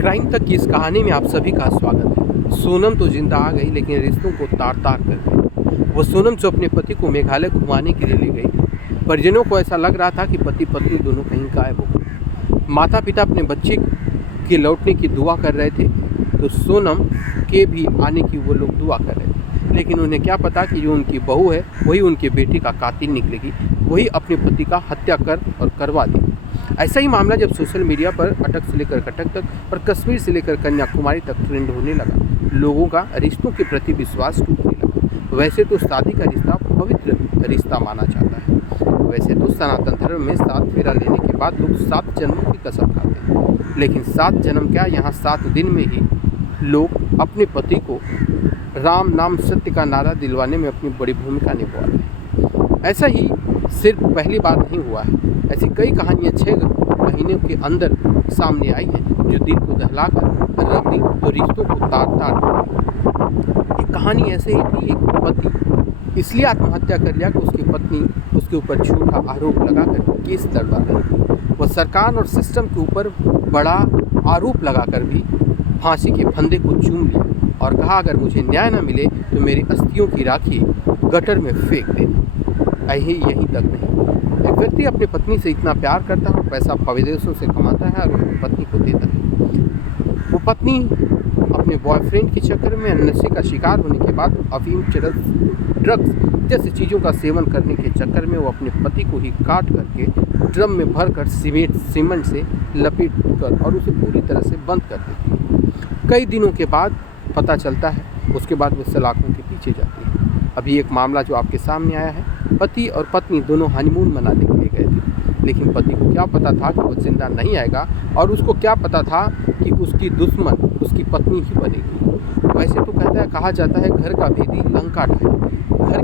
Crime तक की इस कहानी में आप सभी का स्वागत है। सोनम तो जिंदा आ गई, लेकिन रिश्तों को तार तार कर गई। वो सोनम जो अपने पति को मेघालय घुमाने के लिए ले गई थी। परिजनों को ऐसा लग रहा था कि पति पत्नी दोनों कहीं गायब हो गए। माता पिता अपने बच्चे के लौटने की दुआ कर रहे थे, तो सोनम के भी आने की वो लोग दुआ कर रहे थे। लेकिन उन्हें क्या पता कि जो उनकी बहू है वही उनके बेटे का कातिल निकलेगी, वही अपने पति का हत्या कर और करवा देगी। ऐसा ही मामला जब सोशल मीडिया पर अटक से लेकर कटक तक और कश्मीर से लेकर कन्याकुमारी तक ट्रेंड होने लगा, लोगों का रिश्तों के प्रति विश्वास टूटने लगा। वैसे तो शादी का रिश्ता पवित्र रिश्ता माना जाता है। वैसे तो सनातन धर्म में 7 फेरा लेने के बाद लोग 7 जन्मों की कसम खाते हैं, लेकिन 7 जन्म क्या, यहाँ 7 दिन में ही लोग अपने पति को राम नाम सत्य का नारा दिलवाने में अपनी बड़ी भूमिका निभा रहे हैं। ऐसा ही सिर्फ पहली बार नहीं हुआ है, ऐसी कई कहानियाँ 6 महीने के अंदर सामने आई हैं जो दिल को दहलाकर रख दी तो रिश्तों को तार तार। एक कहानी ऐसे ही थी। एक पति इसलिए आत्महत्या कर लिया कि उसकी पत्नी उसके ऊपर झूठा आरोप लगाकर केस लड़वा रही थी। वह सरकार और सिस्टम के ऊपर बड़ा आरोप लगाकर भी फांसी के फंदे को चूम लिया और कहा अगर मुझे न्याय न मिले तो मेरी अस्थियों की राखी गटर में फेंक देना। यहीं तक नहीं, एक व्यक्ति अपनी पत्नी से इतना प्यार करता है और पैसा विदेशों से कमाता है और अपनी पत्नी को देता है। वो पत्नी अपने बॉयफ्रेंड के चक्कर में नशे का शिकार होने के बाद अफीम, ड्रग्स जैसी चीज़ों का सेवन करने के चक्कर में वो अपने पति को ही काट करके ड्रम में भरकर सीमेंट से लपेट कर और उसे पूरी तरह से बंद कर देती है। कई दिनों के बाद पता चलता है, उसके बाद वो सलाखों के पीछे जाती है। अभी एक मामला जो आपके सामने आया है, पति और पत्नी दोनों हनीमून मनाने के लिए गए थे, लेकिन पति को क्या पता था कि वो जिंदा नहीं आएगा और उसको क्या पता था कि उसकी दुश्मन उसकी पत्नी ही बनेगी। वैसे तो कहा जाता है घर का भेदी लंका ढाए। घर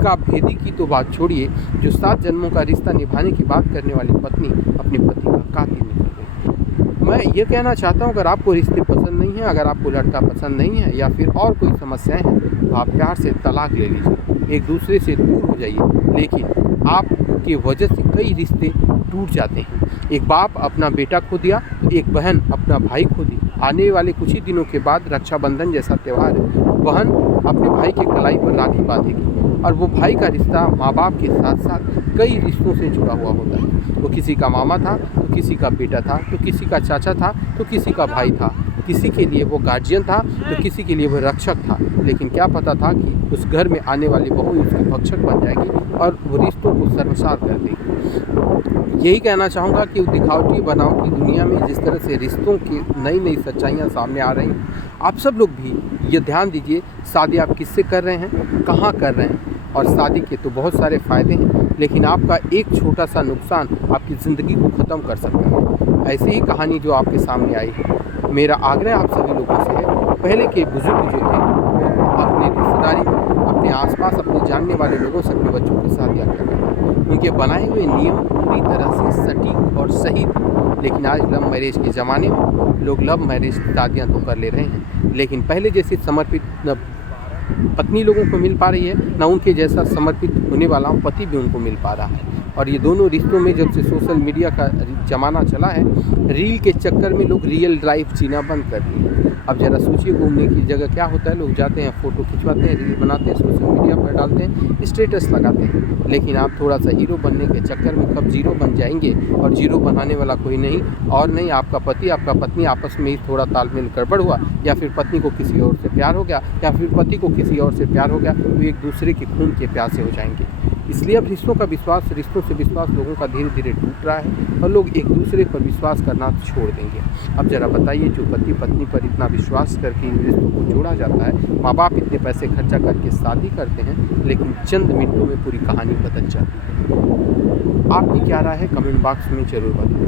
का भेदी की तो बात छोड़िए, जो 7 जन्मों का रिश्ता निभाने की बात करने वाली पत्नी अपने पति का कातिल निकल गई। मैं ये कहना चाहता हूँ, अगर आपको रिश्ते पसंद नहीं है, अगर आपको लड़का पसंद नहीं है या फिर और कोई समस्याएं हैं, तो आप प्यार से तलाक ले लीजिए, एक दूसरे से दूर हो जाइए। लेकिन आपकी वजह से कई रिश्ते टूट जाते हैं। एक बाप अपना बेटा खो दिया, एक बहन अपना भाई खो दी। आने वाले कुछ ही दिनों के बाद रक्षाबंधन जैसा त्यौहार है, बहन अपने भाई के कलाई पर राखी बांधेगी और वो भाई का रिश्ता माँ बाप के साथ साथ कई रिश्तों से जुड़ा हुआ होता है। वो किसी का मामा था तो किसी का बेटा था, तो किसी का चाचा था तो किसी का भाई था, किसी के लिए वो गार्जियन था तो किसी के लिए वो रक्षक था। लेकिन क्या पता था कि उस घर में आने वाली बहू उसकी भक्षक बन जाएगी और वो रिश्तों को शर्मसार कर देगी। यही कहना चाहूँगा कि दिखावटी बनावटी दुनिया में जिस तरह से रिश्तों की नई नई सच्चाइयाँ सामने आ रही हैं, आप सब लोग भी ये ध्यान दीजिए, शादी आप किससे कर रहे हैं, कहाँ कर रहे हैं। और शादी के तो बहुत सारे फ़ायदे हैं, लेकिन आपका एक छोटा सा नुकसान आपकी ज़िंदगी को ख़त्म कर सकता है। ऐसी ही कहानी जो आपके सामने आई है, मेरा आग्रह आप सभी लोगों से है, पहले के बुजुर्ग जो थे अपने रिश्तेदारी, अपने आसपास, अपने जानने वाले लोगों से अपने बच्चों की शादियाँ करते हैं। उनके बनाए हुए नियम पूरी तरह से सटीक और सही थे। लेकिन आज लव मैरिज के ज़माने में लोग लव मैरिज शादियाँ तो कर ले रहे हैं, लेकिन पहले जैसे समर्पित न पत्नी लोगों को मिल पा रही है, ना उनके जैसा समर्पित होने वाला पति भी उनको मिल पा रहा है। और ये दोनों रिश्तों में जब से सोशल मीडिया का ज़माना चला है, रील के चक्कर में लोग रियल लाइफ जीना बंद कर दिए। अब ज़रा सोचिए, घूमने की जगह क्या होता है, लोग जाते हैं, फ़ोटो खिंचवाते हैं, रील बनाते हैं, सोशल मीडिया पर डालते हैं, स्टेटस लगाते हैं। लेकिन आप थोड़ा सा हीरो बनने के चक्कर में कब जीरो बन जाएंगे, और जीरो बनाने वाला कोई नहीं और नहीं आपका पति, आपका पत्नी आपस में ही थोड़ा तालमेल गड़बड़ हुआ, या फिर पत्नी को किसी और से प्यार हो गया, या फिर पति को किसी और से प्यार हो गया, तो एक दूसरे के खून के प्यासे हो जाएंगे। इसलिए अब रिश्तों से विश्वास लोगों का धीरे धीरे टूट रहा है और लोग एक दूसरे पर विश्वास करना छोड़ देंगे। अब ज़रा बताइए, जो पति पत्नी पर इतना विश्वास करके इन रिश्तों को जोड़ा जाता है, माँ बाप इतने पैसे खर्चा करके शादी करते हैं, लेकिन चंद मिनटों में पूरी कहानी बदल जाती है। आपकी क्या राय है, कमेंट बॉक्स में ज़रूर बताइए।